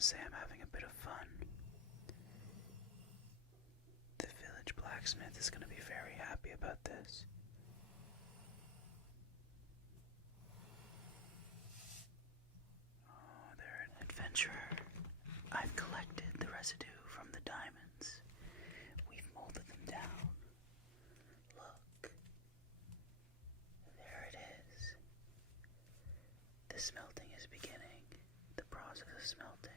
must say I'm having a bit of fun. The village blacksmith is going to be very happy about this. Oh, they're an adventurer. I've collected the residue from the diamonds. We've molded them down. Look. There it is. The smelting is beginning. The process of smelting.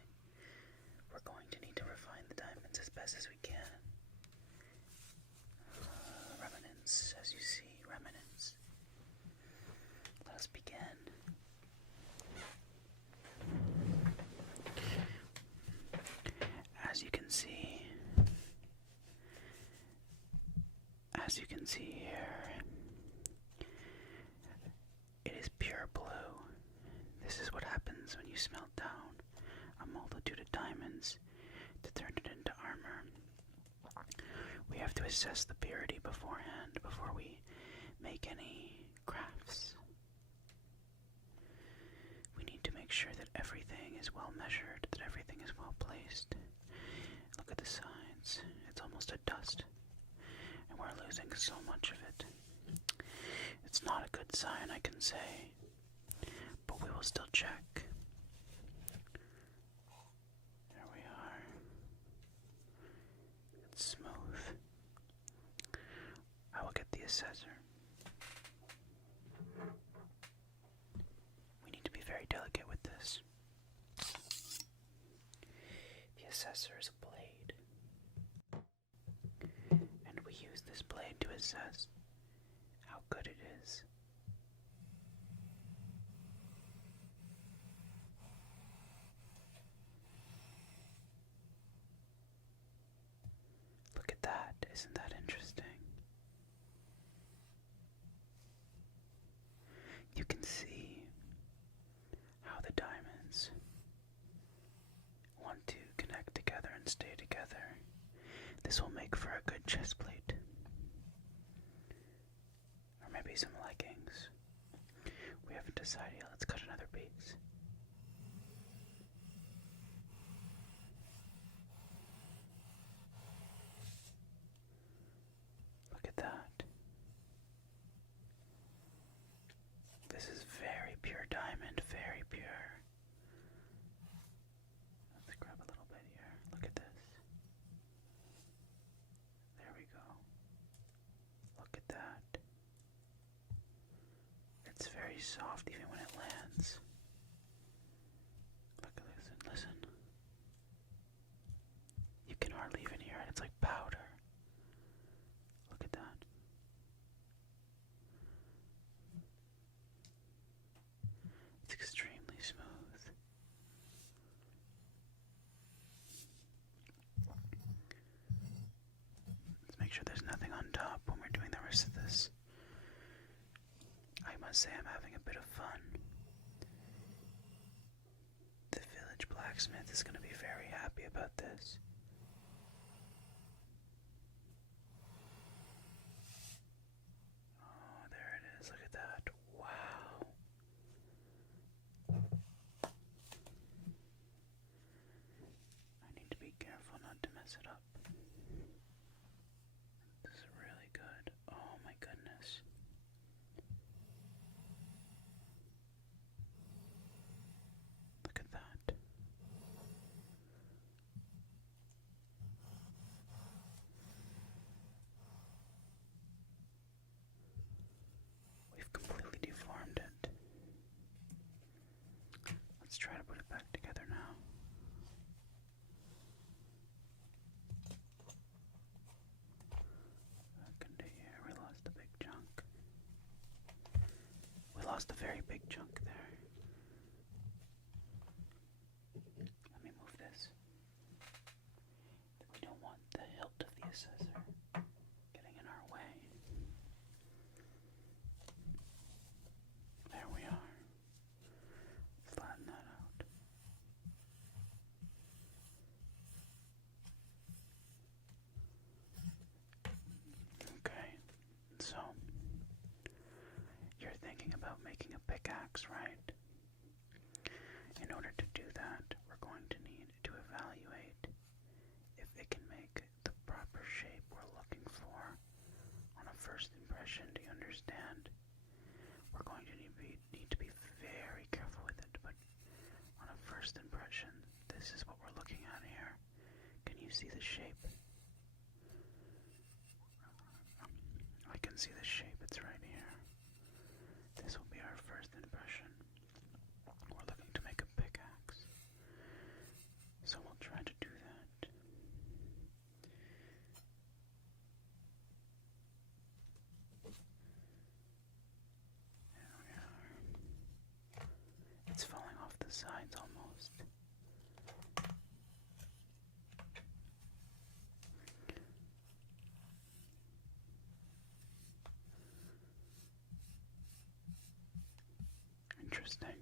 We're going to need to refine the diamonds as best as we can. Remnants, as you see, remnants. Let us begin. As you can see here, it is pure blue. This is what happens when you smelt down a multitude of diamonds to turn it into armor. We have to assess the purity beforehand before we make any crafts. We need to make sure that everything is well measured, that everything is well placed. Look at the sides. It's almost a dust, and we're losing so much of it. It's not a good sign, I can say, but we will still check. There we are. It's smooth. I will get the assessor. We need to be very delicate with this. The assessor is a blade, and we use this blade to assess how good it is. Look at that, isn't that interesting? You can see how the diamonds want to connect together and stay together. This will make for a good chest plate. Or maybe some leggings. We haven't decided yet. Let's cut another piece. Look at that. This is very pure diamond, very pure. Let's grab a little bit here. Look at this. There we go. Look at that. It's very soft even when it lands. Look at this and listen. You can hardly even hear it. It's like powder. Look at that. It's extremely smooth. Let's make sure there's nothing on top when we're doing the rest of this. I must say I'm having a bit of fun. The village blacksmith is going to be very happy about this. Oh, there it is. Look at that. Wow. I need to be careful not to mess it up. This is really good. Oh my goodness. Look at that. We've completely deformed it. Let's try to put it back together now. Back into here, we lost a big chunk. We lost a very big chunk there. Let me move this. We don't want the hilt of the assessor getting in our way. There we are. Flatten that out. Okay, so you're thinking about making a pickaxe, right? In order to do that, we're going to need see the shape. I can see the shape, it's right here. This will be our first impression. We're looking to make a pickaxe, so we'll try to do that. There we are. It's falling off the sides almost. Interesting.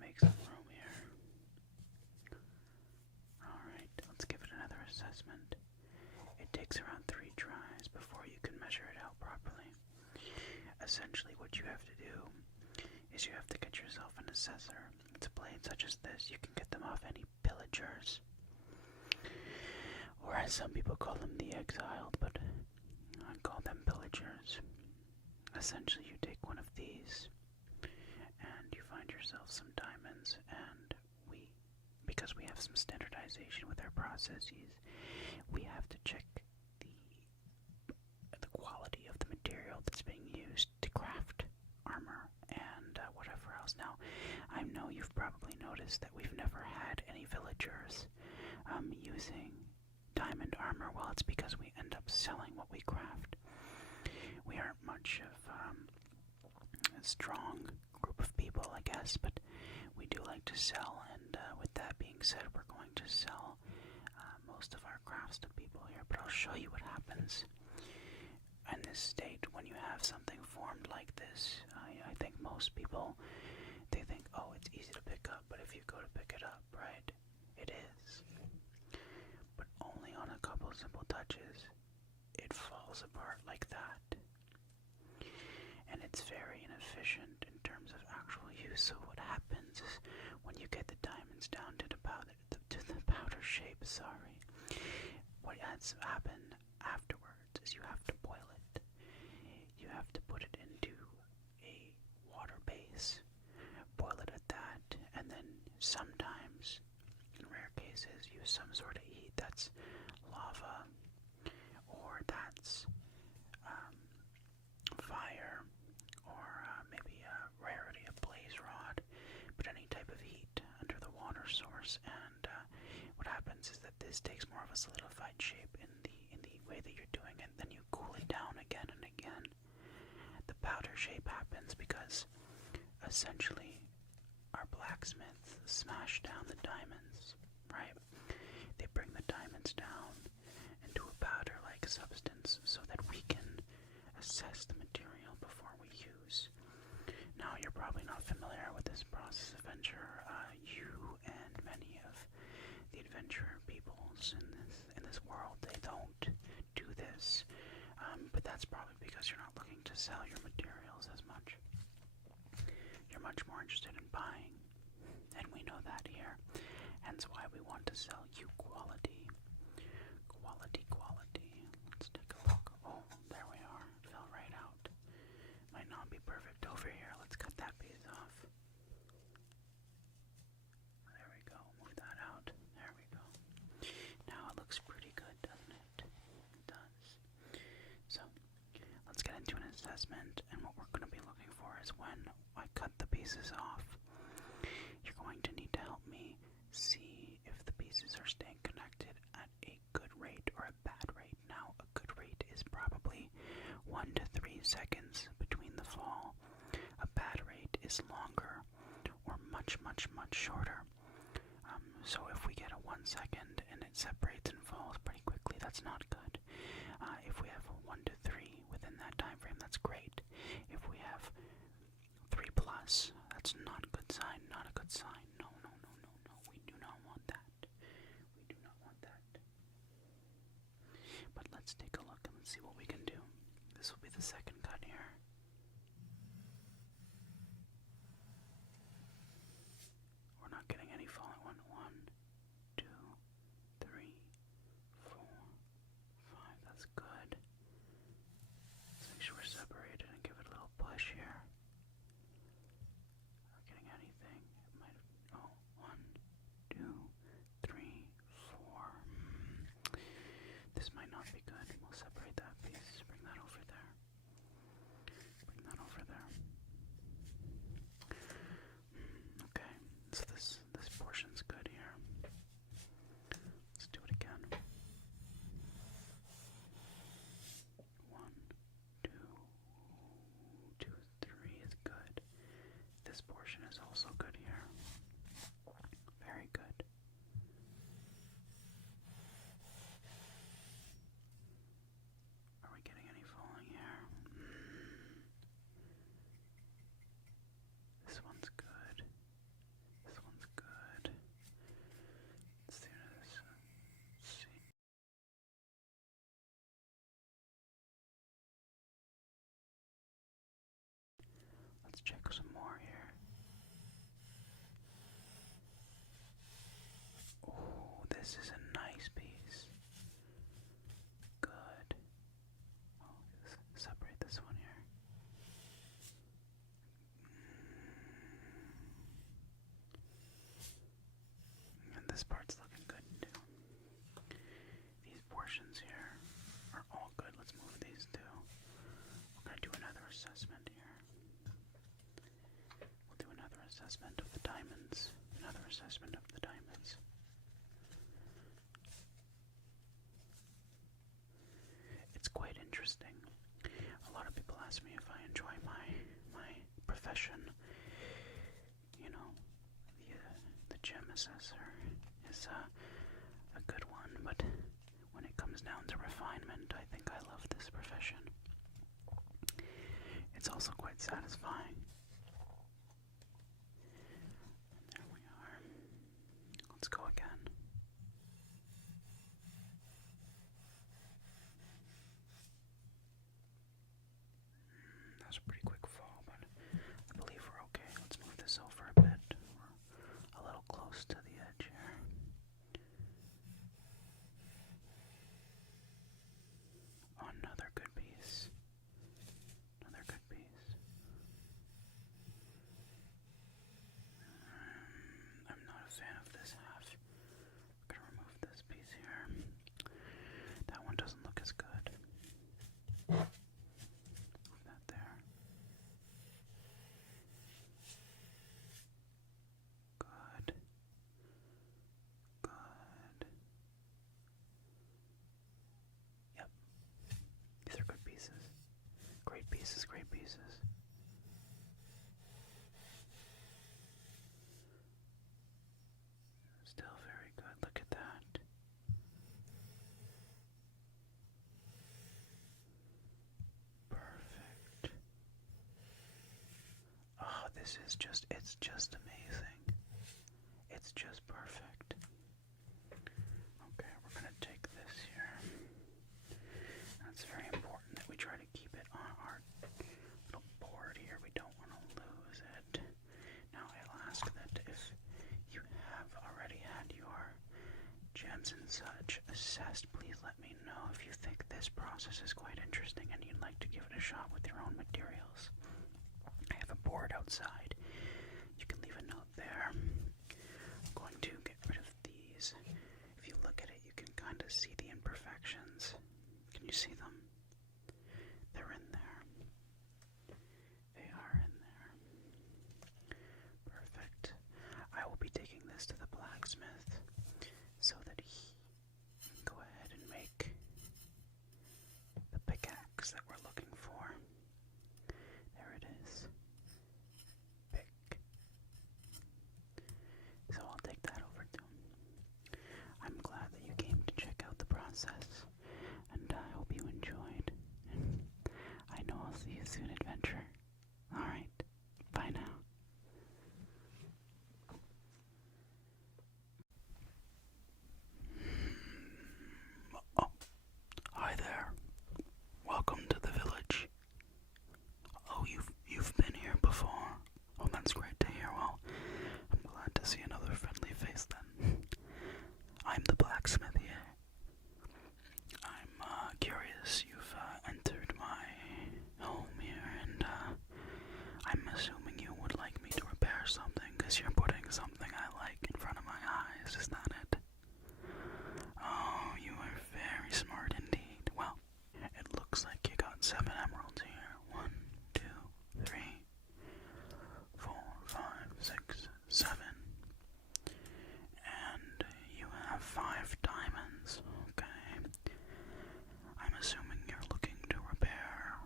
Make some room here. Alright, let's give it another assessment. It takes around 3 tries before you can measure it out properly. Essentially what you have to do is you have to get yourself an assessor. It's a blade such as this. You can get them off any pillagers, or as some people call them, the exiled, but I call them pillagers. Essentially you take one of these and you find yourself some diamonds, and because we have some standardization with our processes, we have to check the quality of the material that's being used to craft armor and whatever else. Now, I know you've probably noticed that we've never had any villagers using diamond armor. Well, it's because we end up selling what we craft. We aren't much of a strong group of people, I guess, but we do like to sell, and with that being said, we're going to sell most of our crafts to people here, but I'll show you what happens in this state when you have something formed like this. I think most people, they think, oh, it's easy to pick up, but if you go to pick it up, right, it is. But only on a couple simple touches, it falls apart like that. And it's very inefficient in terms of actual use. So what happens is when you get the diamonds down to the powder shape, what has happened afterwards is you have to boil it. You have to put it into a water base, boil it at that, and then sometimes, in rare cases, use some sort of heat that's lava, or that's fire, or maybe a rarity, a blaze rod, but any type of heat under the water source. And what happens is that this takes more of a solidified shape in the way that you're doing it. Then you cool it down again and again. The powder shape happens because essentially our blacksmiths smash down the diamonds, right? They bring the diamonds down into a powder-like substance so that we can assess the material before we use. Now, you're probably not familiar with this process, adventure. You and many of the adventurer peoples in this world, they don't do this. But that's probably because you're not looking to sell your materials as much. You're much more interested in buying, and we know that here. Hence why we want to sell you quality. Quality. Let's take a look. Oh, there we are. It fell right out. Might not be perfect over here. Let's cut that piece off. There we go. Move that out. There we go. Now it looks pretty good, doesn't it? It does. So, let's get into an assessment, and what we're going to be looking for is when I cut the pieces off, you're going to need to help me see if the pieces are staying connected at a good rate or a bad rate. Now, a good rate is probably 1 to 3 seconds between the fall. A bad rate is longer or much shorter. So if we get a 1 second and it separates and falls pretty quickly, that's not good. If we have a 1 to 3 within that time frame, that's great. If we have 3 plus, that's not a good sign, not a good sign. No. We do not want that. We do not want that. But let's take a look and let's see what we can do. This will be the second cut here. We're not getting any falling. 1, 2, 3, 4, 5. That's good. Let's make sure we're separated and give it a little push here. Not getting anything. It might have. This might not be good. We'll separate that piece. Bring that over there. Bring that over there. Okay, so this portion's good here. Let's do it again. 1, 2, 2, 3 is good. This portion is also good here. Very good. Are we getting any falling here? This one's good. This one's good. Let's do this. Let's see. Let's check some more here. Oh, this is a nice piece. Good. Oh, separate this one here. And this part's looking good too. These portions here are all good. Let's move these two. We're going to do another assessment here. We'll do another assessment of the diamonds. Another assessment of the diamonds. It's quite interesting. A lot of people ask me if I enjoy my profession. You know, the gem assessor is a good one, but when it comes down to refinement, I think I love this profession. It's also quite satisfying. And there we are. Let's go again. That was a pretty quick fall, but I believe we're okay. Let's move this over a bit. We're a little close to the edge here. Another good piece. Another good piece. I'm not a fan of this half. I'm gonna remove this piece here. That one doesn't look as good. Move that there. Good. Good. Yep. These are good pieces. Great pieces, great pieces. Still very good. Look at that. Perfect. Oh, this is just, it's just amazing. It's just perfect. Okay, we're going to take this here. That's very important that we try to keep it on our little board here. We don't want to lose it. Now, I'll ask that if you have already had your gems and such assessed, please let me know if you think this process is quite interesting and you'd like to give it a shot with your own materials. I have a board outside. You can leave a note there. I'm going to get rid of these. If you look at it, you can kind of see the imperfections. Can you see them? They're in there. They are in there. Perfect. I will be taking this to the blacksmith so that he can go ahead and make the pickaxe that we're looking for. There it is. Pick. So I'll take that over to him. I'm glad that you came to check out the process, and I hope you enjoy. looks like you got 7 emeralds here. 1, 2, 3, 4, 5, 6, 7. And you have 5 diamonds. Okay. I'm assuming you're looking to repair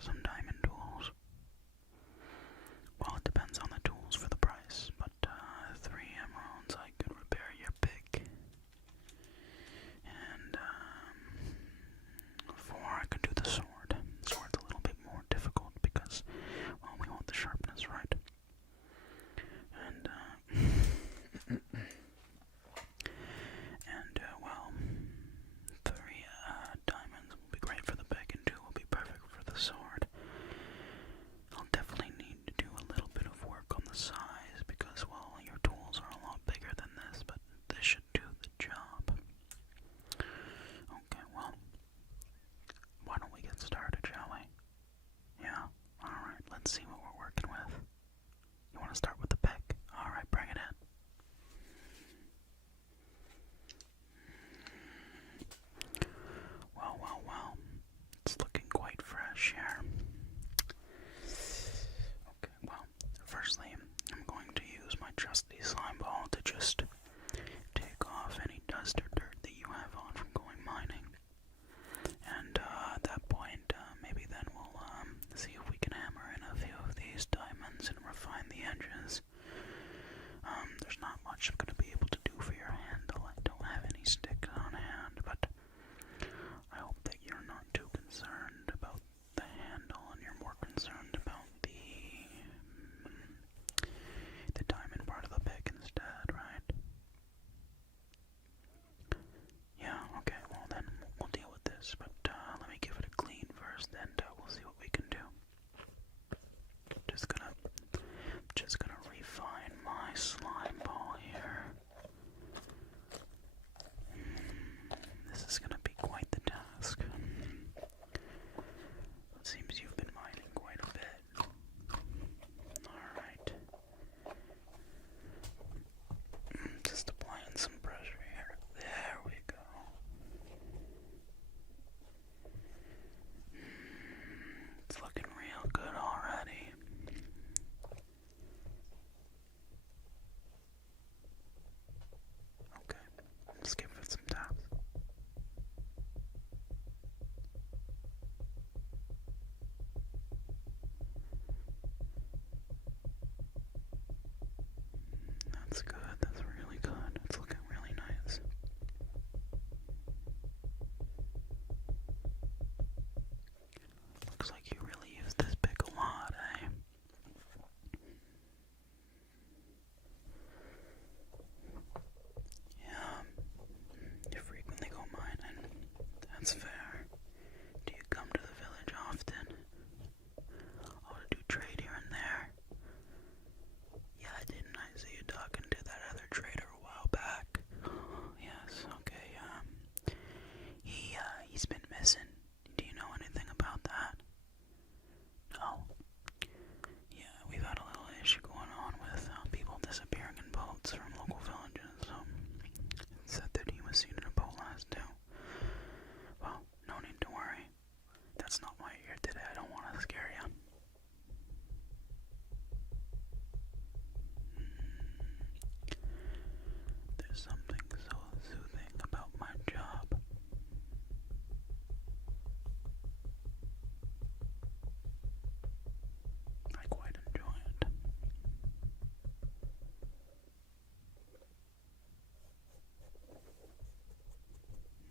some diamond tools. Well, it depends on the tools for the price, but 3 emeralds I could repair your pick. And 4 I could do the sword. Sword's a little bit more difficult because, well, we want the sharpness right. And well, 3 diamonds will be great for the pick, and 2 will be perfect for the sword. I'll definitely need to do a little bit of work on the size because, well, your tools are a lot bigger than this, but this should do the job. Okay, well, why don't we get started, shall we? Yeah? Alright, let's see what we're working with. You want to start with the pick? Alright, bring it in. Well. It's looking quite fresh here. Okay, well, firstly, I'm going to use my trusty slime ball to just take off any dust or dirt that you have on from going mining. And at that point, maybe then we'll see if we can hammer in a few of these diamonds and refine the edges. There's not much I'm going to be able to do for your handle. I don't have any sticks on hand, but I hope that you're not too concerned about the handle and you're more concerned about the diamond part of the pick instead, right? Yeah, okay, well then we'll deal with this, but let me give it a clean first and we'll see what we can do. Just gonna refine my slime ball here. This is gonna be quite the task. It seems you've been mining quite a bit. Alright. Just applying some pressure here. There we go. It's looking real good already. Okay, let's give it some taps. That's good, that's really good. It's looking really nice. Looks like you really use this pick a lot, eh? Yeah, you frequently go mining. That's fair. Do you come to the village often? Oh, to do trade here and there? Yeah, didn't I see you talking to that other trader a while back? Yes, okay, he's been missing. Do you know anything about that? No? Yeah, we've had a little issue going on with people disappearing in boats from local villages, so it said that he was seen in a boat last too. Well, no need to worry. That's not why you're here today. I don't want to scare you. There's something so soothing about my job. I quite enjoy it.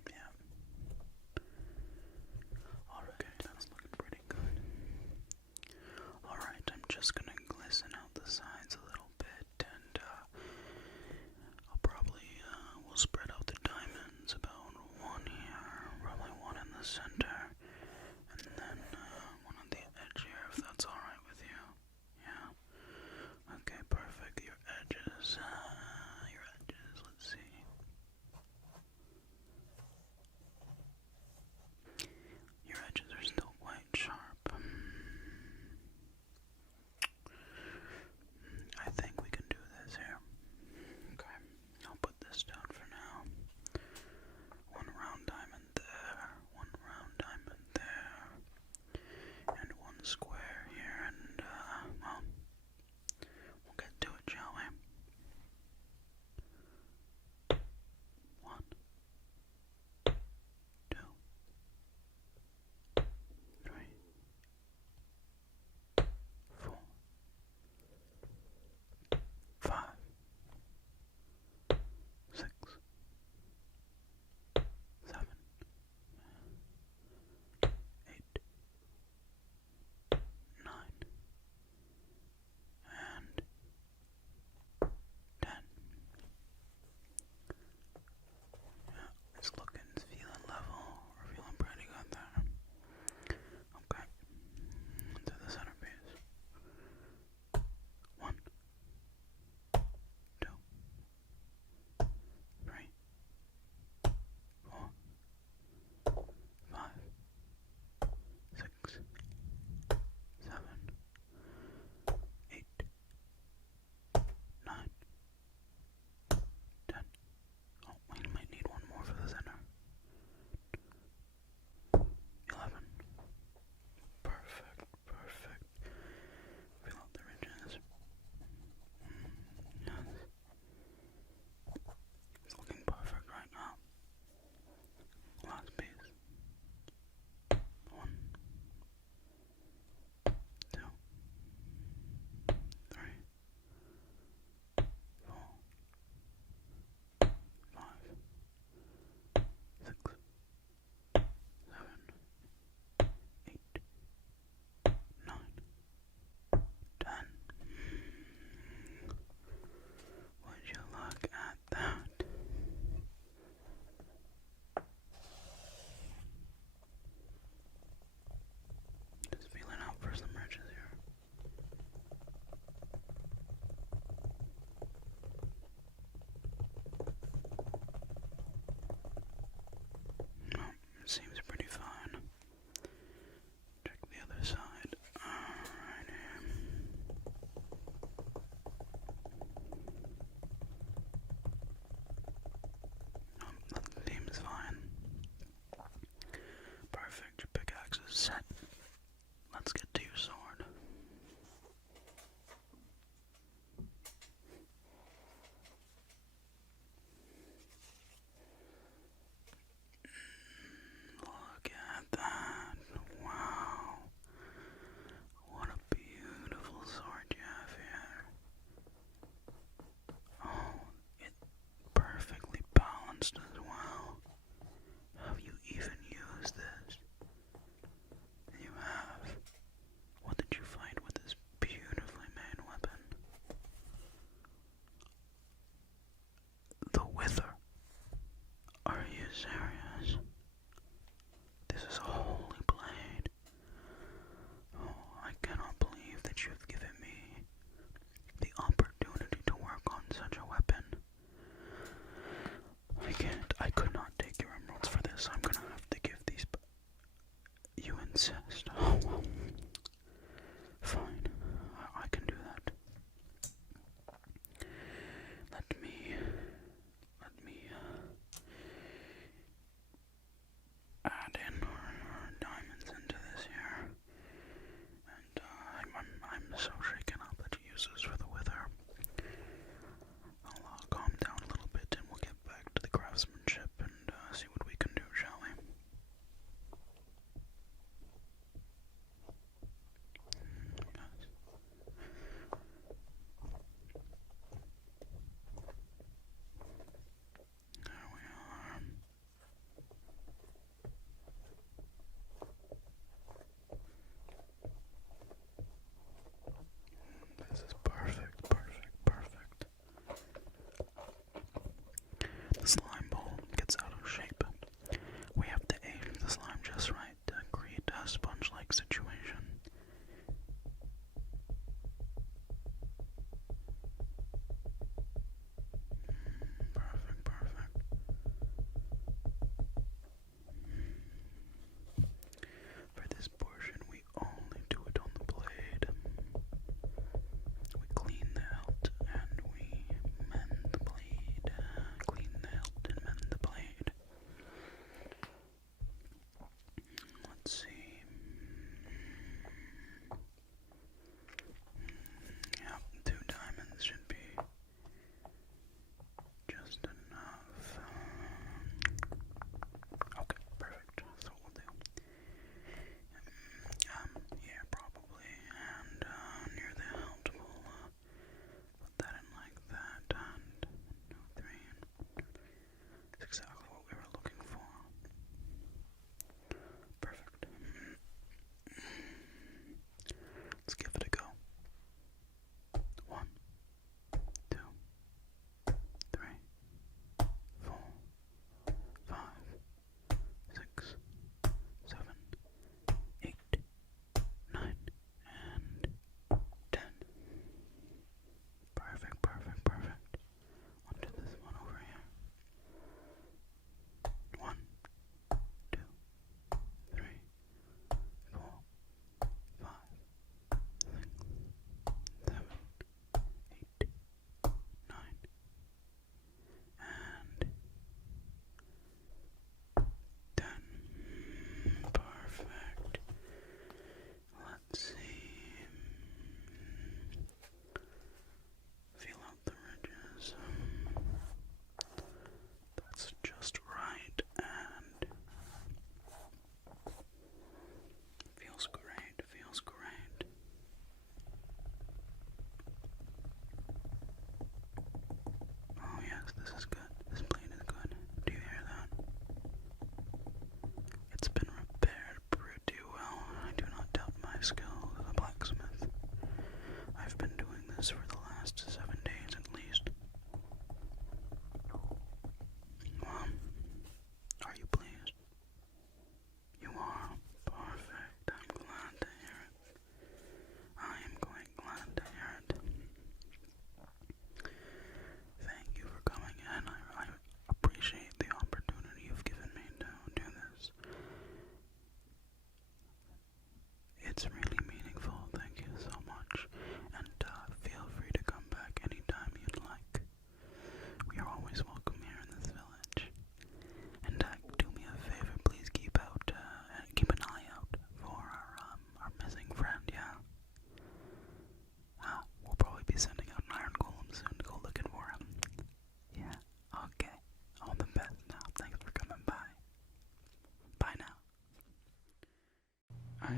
Yeah. Alright, that's looking pretty good. Alright, I'm just gonna glisten out the sides a little bit, and I'll probably, we'll spread out the diamonds, about 1 here, probably 1 in the center, and then 1 on the edge here, if that's alright with you. Yeah? Okay, perfect. Your edges, let's see. Your edges are still quite sharp. I think we can do this here. Okay, I'll put this down for now. 1 round diamond there, 1 round diamond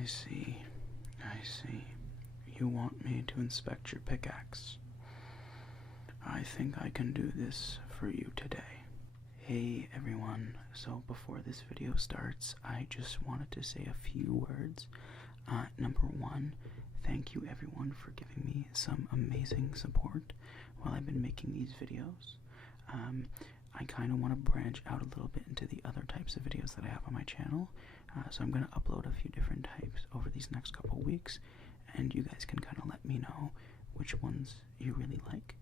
I see. I see. You want me to inspect your pickaxe. I think I can do this for you today. Hey everyone, so before this video starts, I just wanted to say a few words. Number one, thank you everyone for giving me some amazing support while I've been making these videos. I kind of want to branch out a little bit into the other types of videos that I have on my channel, so I'm going to upload a few different types over these next couple weeks, and you guys can kind of let me know which ones you really like.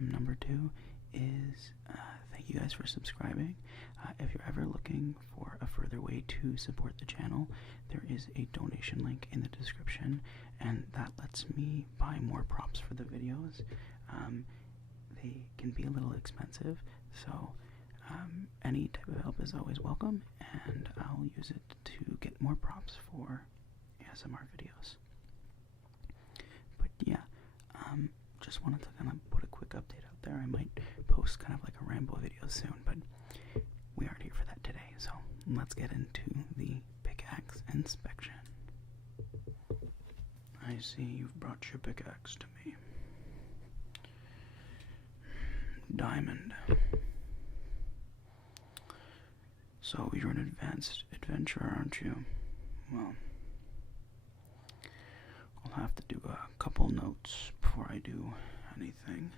Number two is thank you guys for subscribing. If you're ever looking for a further way to support the channel, there is a donation link in the description, and that lets me buy more props for the videos. They can be a little expensive, so any type of help is always welcome, and I'll use it to get more props for ASMR videos. But yeah, just wanted to kind of put a quick update out there. I might post kind of like a ramble video soon, but we aren't here for that today, so let's get into the pickaxe inspection. I see you've brought your pickaxe to me. Diamond. So you're an advanced adventurer, aren't you? Well, I'll have to do a couple notes before I do anything.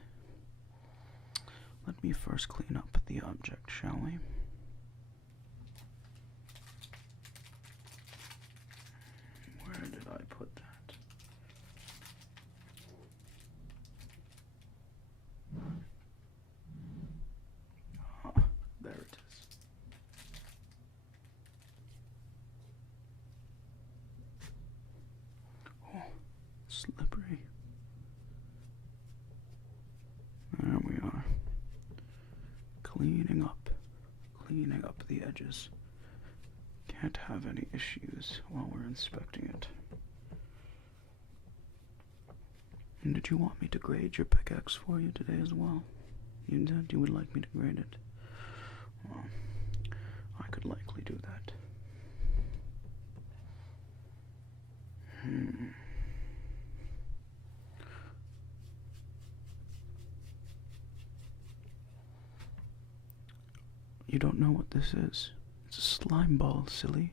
Let me first clean up the object, shall we? Where did I put that? There it is. Oh, slippery. There we are. Cleaning up the edges. Can't have any issues while we're inspecting it. And did you want me to grade your pickaxe for you today as well? You said you would like me to grade it. Well, I could likely do that. You don't know what this is. It's a slime ball, silly.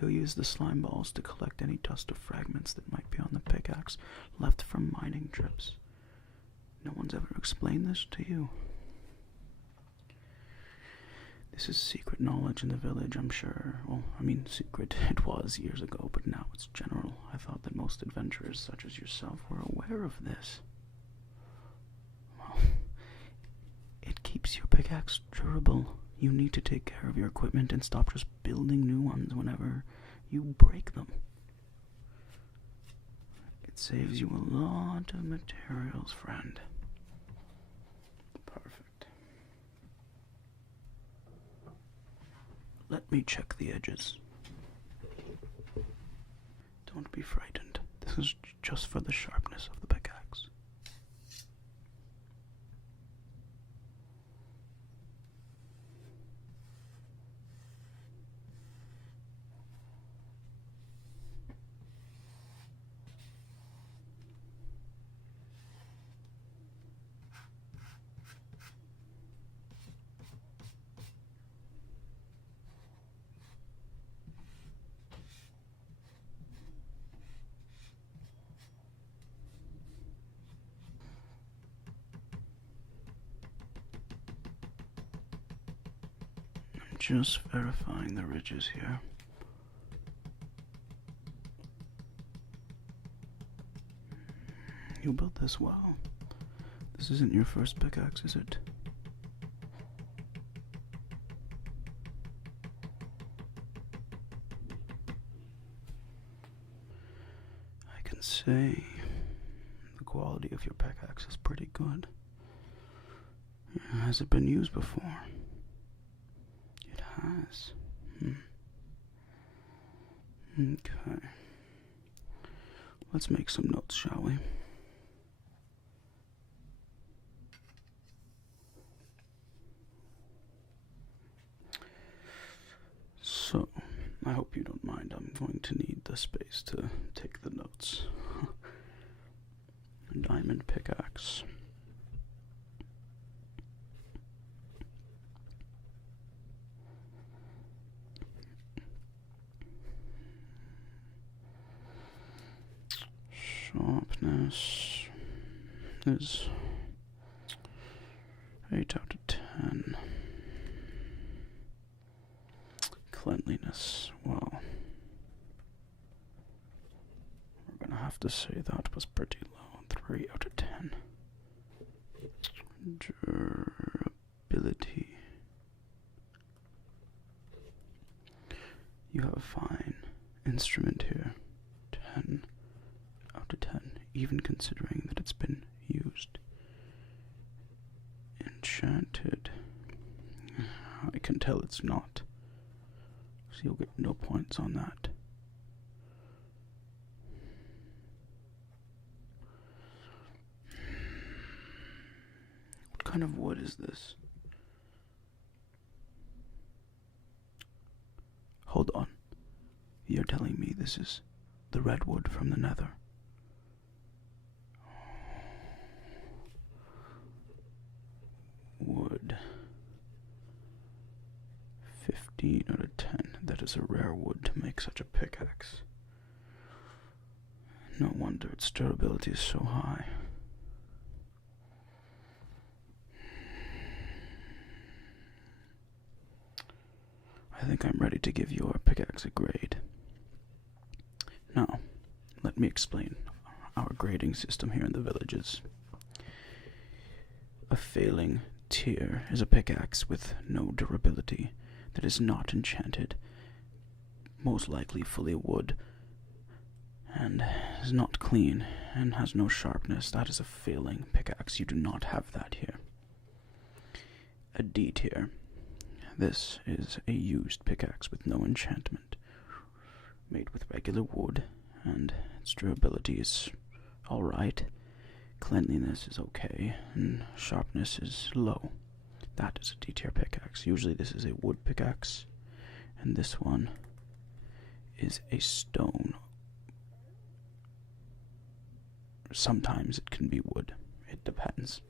You'll use the slime balls to collect any dust or fragments that might be on the pickaxe left from mining trips. No one's ever explained this to you. This is secret knowledge in the village, I'm sure. Well, I mean, secret it was years ago, but now it's general. I thought that most adventurers such as yourself were aware of this. Well, it keeps your pickaxe durable. You need to take care of your equipment and stop just building new ones whenever you break them. It saves you a lot of materials, friend. Perfect. Let me check the edges. Don't be frightened. This is just for the sharpness of the pickaxe. Just verifying the ridges here. You built this well. This isn't your first pickaxe, is it? I can say the quality of your pickaxe is pretty good. Has it been used before? Has. Okay. Let's make some notes, shall we? So, I hope you don't mind. I'm going to need the space to take the notes. Diamond pickaxe. Sharpness is 8 out of 10. Cleanliness, well, we're gonna have to say that was pretty low. 3 out of 10. Durability. You have a fine instrument here. 10 out of 10, even considering that it's been used. Enchanted. I can tell it's not. So you'll get no points on that. What kind of wood is this? Hold on. You're telling me this is the redwood from the nether? Wood. 15 out of 10. That is a rare wood to make such a pickaxe. No wonder its durability is so high. I think I'm ready to give your pickaxe a grade. Now, let me explain our grading system here in the villages. A failing tier is a pickaxe with no durability that is not enchanted, most likely fully wood, and is not clean and has no sharpness. That is a failing pickaxe. You do not have that here. A D tier. This is a used pickaxe with no enchantment, made with regular wood, and its durability is alright. Cleanliness is okay, and sharpness is low. That is a D tier pickaxe. Usually this is a wood pickaxe, and this one is a stone. Sometimes it can be wood. It depends.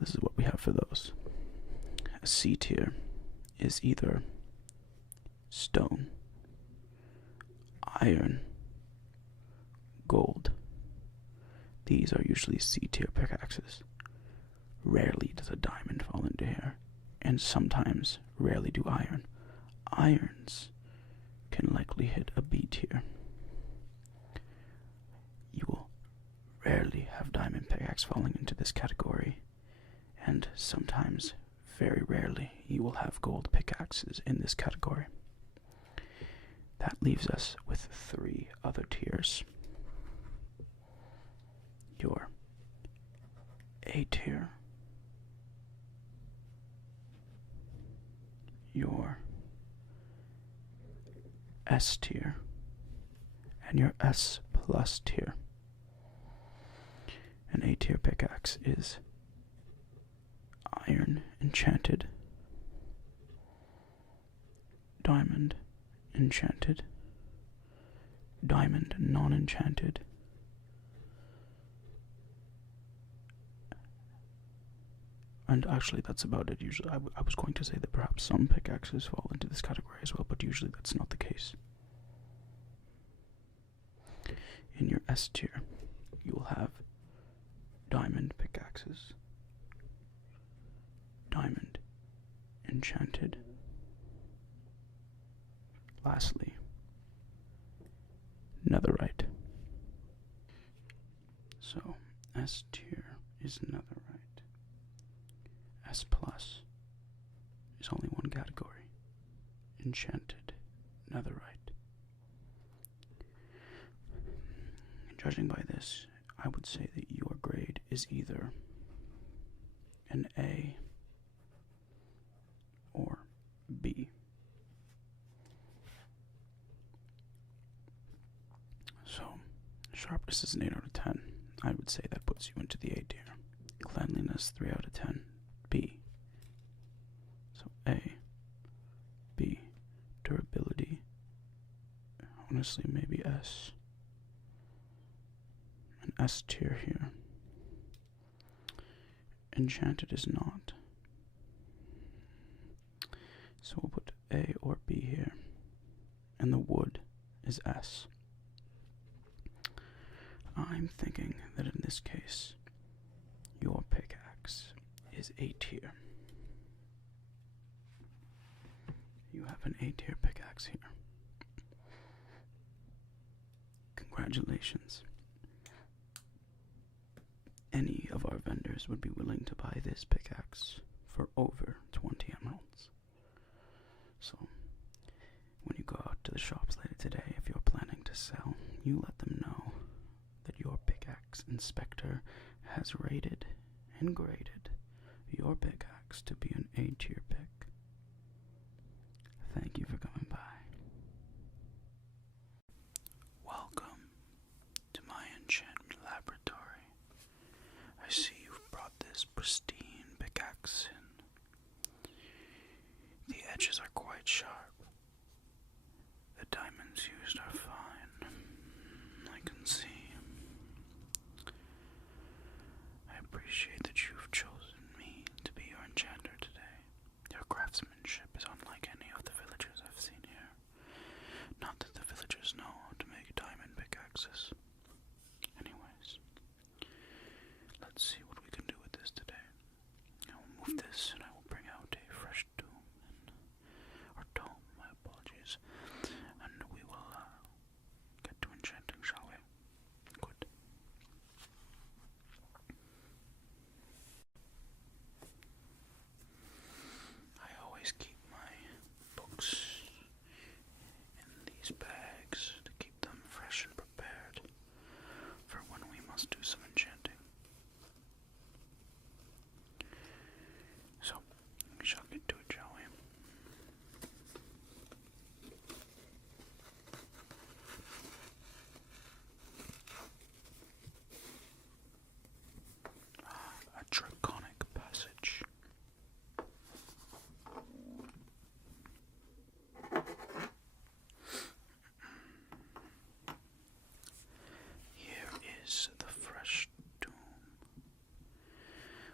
This is what we have for those. A C tier is either stone, iron, gold. These are usually C tier pickaxes. Rarely does a diamond fall into here, and sometimes rarely do iron. Irons can likely hit a B tier. You will rarely have diamond pickaxe falling into this category, and sometimes, very rarely, you will have gold pickaxes in this category. That leaves us with 3 other tiers. Your A tier, your S tier, and your S plus tier. An A tier pickaxe is iron enchanted, diamond enchanted, diamond non-enchanted, and actually that's about it. Usually I was going to say that perhaps some pickaxes fall into this category as well, but usually that's not the case. In your S tier, you will have diamond pickaxes, diamond enchanted. Lastly, netherite. So, S tier is netherite. S plus is only one category. Enchanted netherite. Judging by this, I would say that your grade is either an A or B. So, sharpness is an 8 out of 10. I would say that puts you into the A tier. Cleanliness, 3 out of 10. B. So A, durability. Honestly, maybe S. An S tier here. Enchanted is not. So we'll put A or B here. And the wood is S. I'm thinking that in this case, your pickaxe is A tier. You have an A tier pickaxe here. Congratulations. Any of our vendors would be willing to buy this pickaxe for over 20 emeralds. So, when you go out to the shops later today, if you're planning to sell, you let them know that your pickaxe inspector has rated and graded your pickaxe to be an A tier pick. Thank you for coming by. Welcome to my enchantment laboratory. I see you've brought this pristine pickaxe in. The edges are quite sharp. The diamonds used are fine. I can see. I appreciate that you've chosen me to be your enchanter today. Your craftsmanship is unlike any of the villagers I've seen here. Not that the villagers know how to make diamond pickaxes. Anyways, let's see what we can do with this today. I will move this and I will bring out a fresh doom, or dome, my apologies, and we will get to enchanting, shall we? Good. I always keep my books in these bags to keep them fresh and prepared for when we must do some enchanting. So, we shall get to it, shall we? A draconic passage. Here is the fresh doom.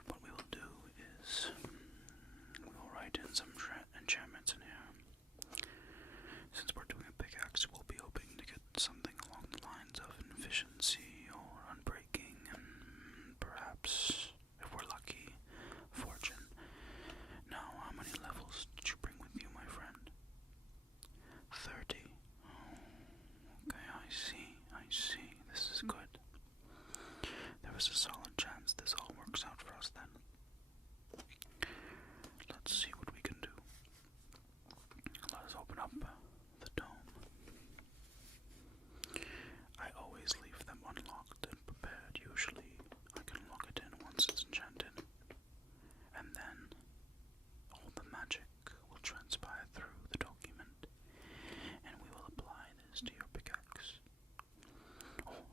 What we will do is we will write in some enchantments in here. Since we're doing a pickaxe, we'll be hoping to get something along the lines of efficiency or unbreaking, and perhaps, if we're lucky, fortune. Now, how many levels did you bring with you, my friend? 30. Oh, okay, I see. This is good. There is a solid chance this all works out for us then. Let's see what we can do. Let us open up the dome. I always leave them unlocked and prepared. Usually I can lock it in once it's enchanted. And then all the magic will transpire through the document, and we will apply this to your pickaxe. Or,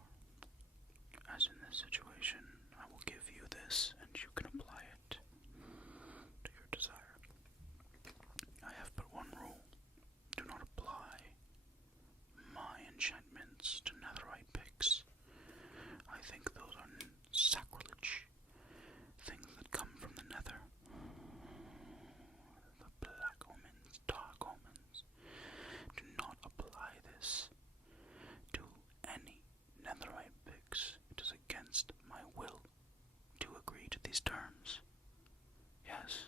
as in this situation, I will give you this and you can apply it to your desire. I have but one rule. Do not apply my enchantments to netherite picks. I think those are sacrilege. Things that come from the nether. The black omens, dark omens. Do not apply this to any netherite picks. It is against my will to agree to these terms. Yes?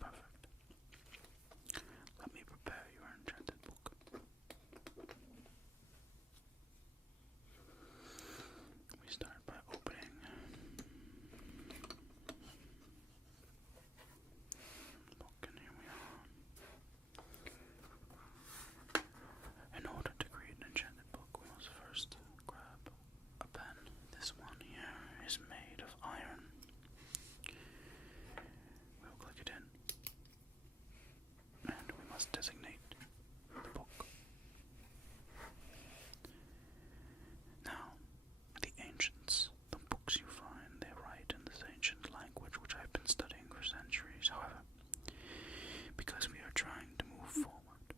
Perfect. Let me prepare your enchanted book. We start by opening the book, and here we are. In order to create an enchanted book, we must first grab a pen. This one here is made of iron. We'll click it in, and we must designate the book. Now, the ancients, the books you find, they write in this ancient language which I've been studying for centuries. However, because we are trying to move forward,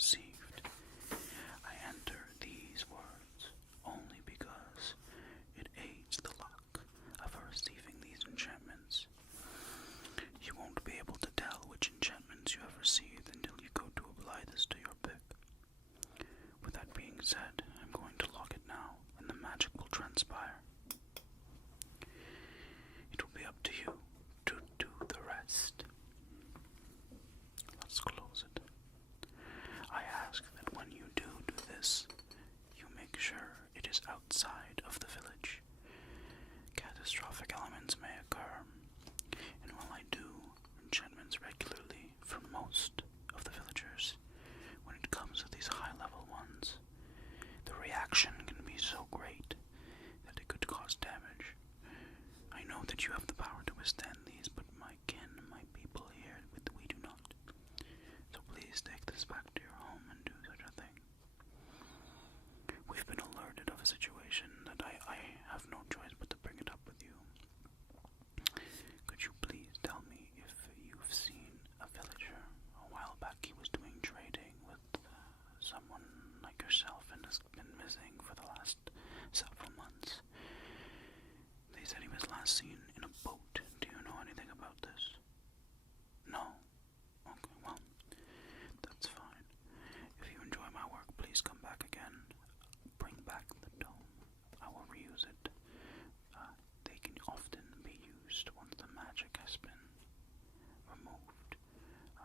received. I enter these words only because it aids the luck of receiving these enchantments. You won't be able to tell which enchantments you have received until you go to apply this to your pick. With that being said, I'm going to lock it now, and the magic will transpire. It will be up to you to do the rest. Let's close it. I ask that when you do this, you make sure it is outside of the village. Catastrophic elements may occur, and while I do enchantments regularly for most of the villagers, when it comes to these high-level ones, the reaction can be so great that it could cause damage. I know that you have the power to withstand these, but my kin, my people here, we do not. So please take this back to your home and do such a thing. We've been alerted of a situation that I have no choice but to bring it up with you. Could you please tell me if you've seen a villager? A while back he was doing trading with someone like yourself and has been missing for the last several months. They said he was last seen in a boat. Do you know anything about this? No? Okay, well, that's fine. If you enjoy my work, please come back again. Bring back the dome. I will reuse it. They can often be used once the magic has been removed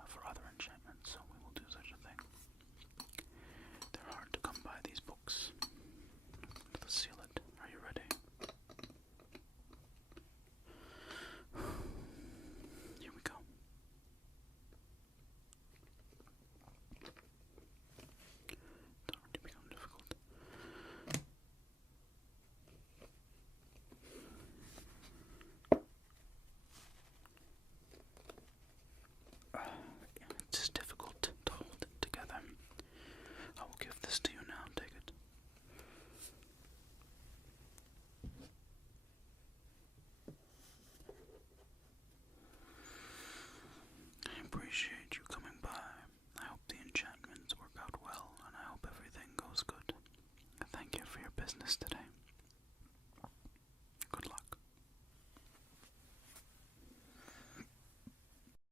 for other enchantments, so we will do such a thing. They're hard to come by, these books. Let's seal it. Are you ready? Here we go. It's already become difficult. It's difficult to hold it together. I will give this to you now. Take it. I appreciate you coming by. I hope the enchantments work out well, and I hope everything goes good. Thank you for your business today.